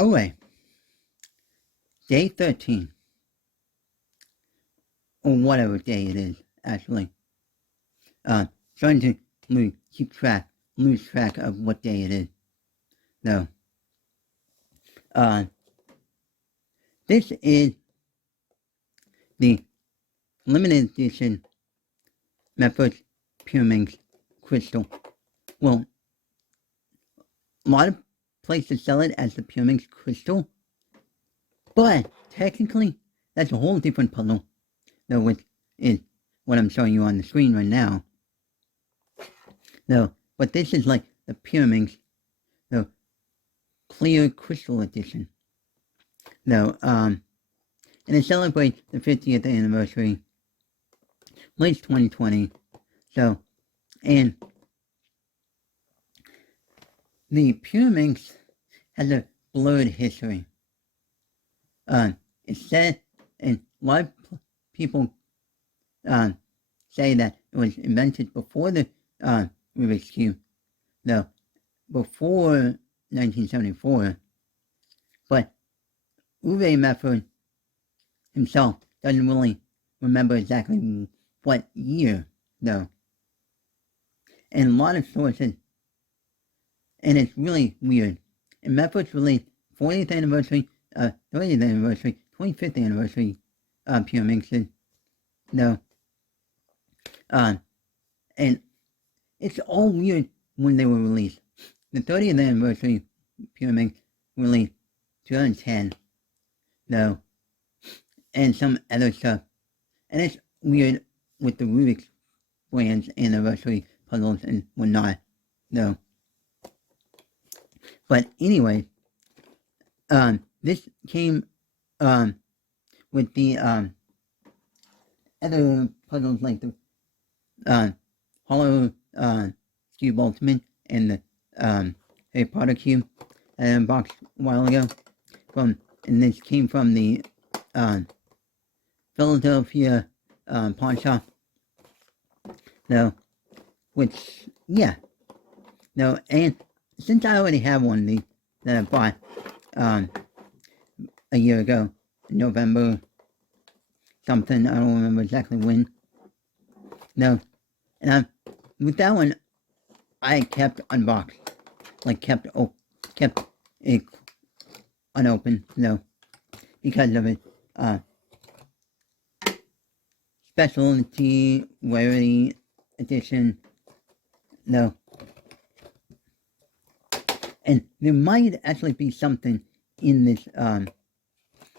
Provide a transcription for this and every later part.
Alright, day 13, or whatever day it is, actually. Starting to lose track of what day it is. No. This is the limited edition Memphis Pyraminx crystal. Well, a lot of places sell it as the Pyraminx crystal, but technically, that's a whole different puzzle, though, which is what I'm showing you on the screen right now. No, but this is like the Pyraminx, the clear crystal edition. No, and it celebrates the 50th anniversary, late 2020. So, and the Pyraminx has a blurred history. It's said, and a lot of people say that it was invented before the Rubik's Cube, though, before 1974, but Uwe Mefford himself doesn't really remember exactly what year, though. And a lot of sources, and it's really weird. And Mefford's released 40th anniversary, 30th anniversary, 25th anniversary Pyraminxes, though. And it's all weird when they were released. The 30th anniversary Pyraminx released 2010, though, and some other stuff. And it's weird with the Rubik's brand's anniversary puzzles and whatnot, though. But anyway, this came with the other puzzles like the Hollow Cube Ultimate and the Harry Potter Cube I unboxed a while ago. And this came from the Philadelphia pawn shop. No, which, yeah. No, and since I already have one of these that I bought a year ago, November something, I don't remember exactly when. No, and with that one, I kept unboxed, like kept it unopened, no, because of it, specialty, rarity edition, no. And there might actually be something in this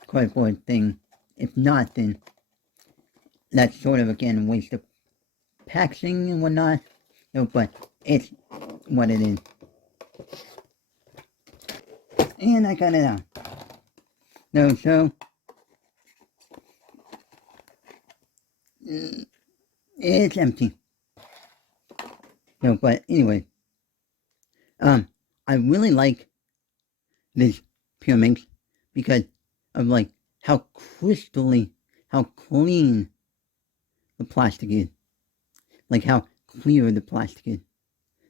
cardboard thing. If not, then that's sort of, again, a waste of packaging and whatnot. No, but it's what it is. And I got it out. No, so it's empty. No, but anyway, I really like this Pyraminx because of like how crystally, how clean the plastic is, like how clear the plastic is.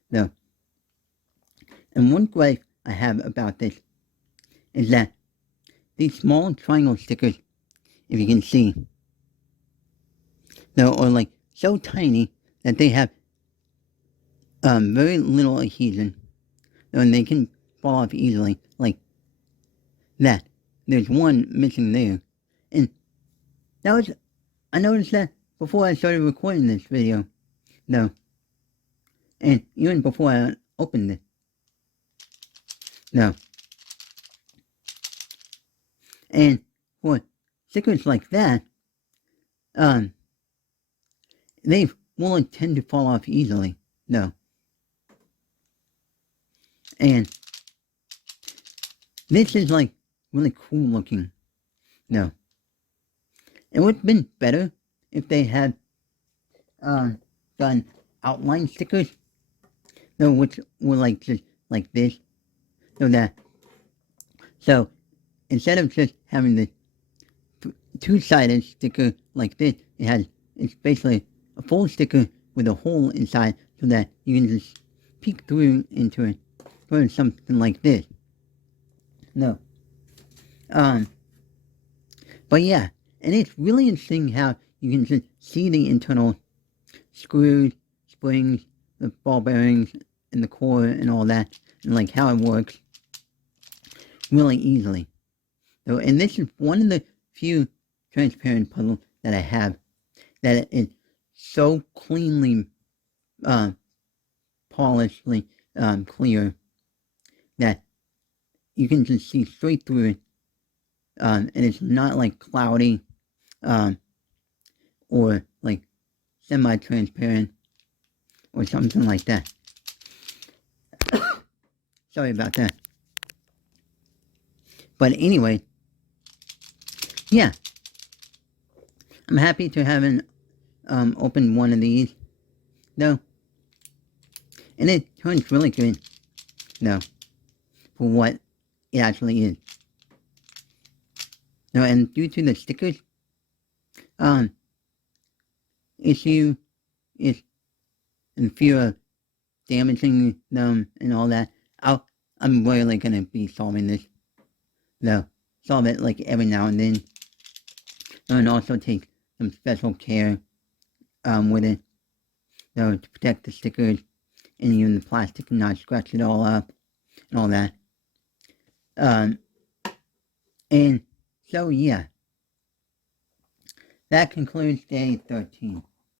No, and one gripe I have about this is that these small triangle stickers, if you can see, no, are like so tiny that they have very little adhesion, and they can fall off easily, like that. There's one missing there, and I noticed that before I started recording this video, no, and even before I opened it, no. And for stickers like that, they won't tend to fall off easily, no. And this is like really cool looking, no. It would have been better if they had done outline stickers, no, which were like just like this, so instead of just having the two-sided sticker like this, it's basically a full sticker with a hole inside so that you can just peek through into it, or something like this. No, Um, but yeah, and it's really interesting how you can just see the internal screws, springs, the ball bearings, and the core, and all that, and like how it works really easily. So, and this is one of the few transparent puzzles that I have that is so cleanly, polishedly clear that you can just see straight through it, and it's not like cloudy, or like semi-transparent or something like that. Sorry about that. But anyway, yeah, I'm happy to have opened one of these, though, and it turns really good, though, for what it actually is. No, and due to the stickers, issue is in fear of damaging them and all that, I'm rarely gonna be solving this, though. Solve it like every now and then, and also take some special care with it, though, to protect the stickers and even the plastic and not scratch it all up and all that. And so yeah, that concludes day 13.